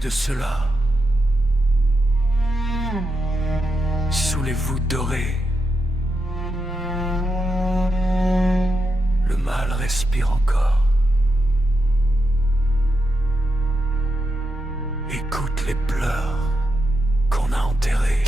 vu de cela. Sous les voûtes dorées, le mal respire encore. Écoute les pleurs qu'on a enterrés.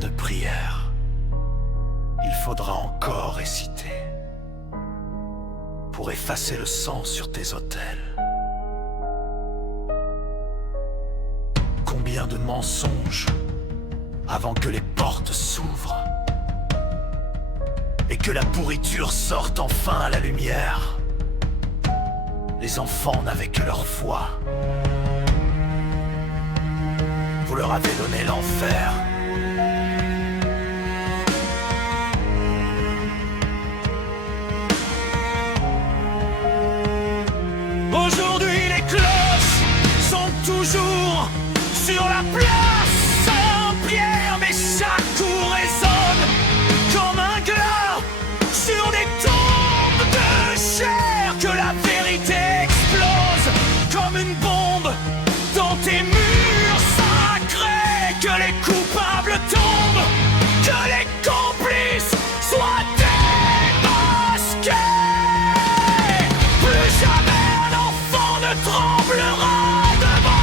De prières il faudra encore réciter pour effacer le sang sur tes autels? Combien de mensonges avant que les portes s'ouvrent et que la pourriture sorte enfin à la lumière? Les enfants n'avaient que leur foi. Vous leur avez donné l'enfer. Aujourd'hui les cloches sont toujours sur la place Saint-Pierre, mais chaque coup résonne comme un glas sur des tombes de chair. Que la vérité explose comme une bombe dans tes murs sacrés. Que les coupables tombent, que les complices soient démasqués. Plus jamais tremblera devant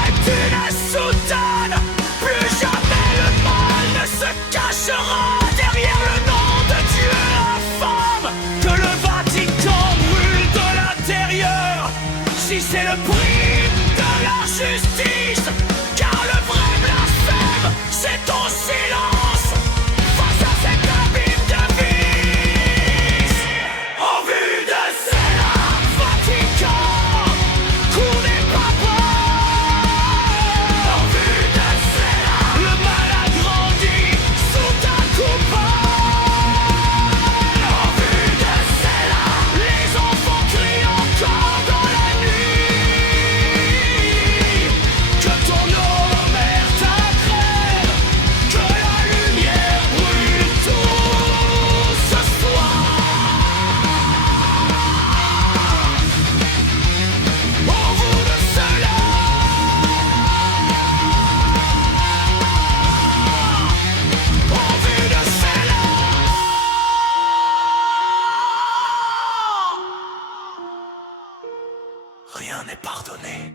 rien n'est pardonné.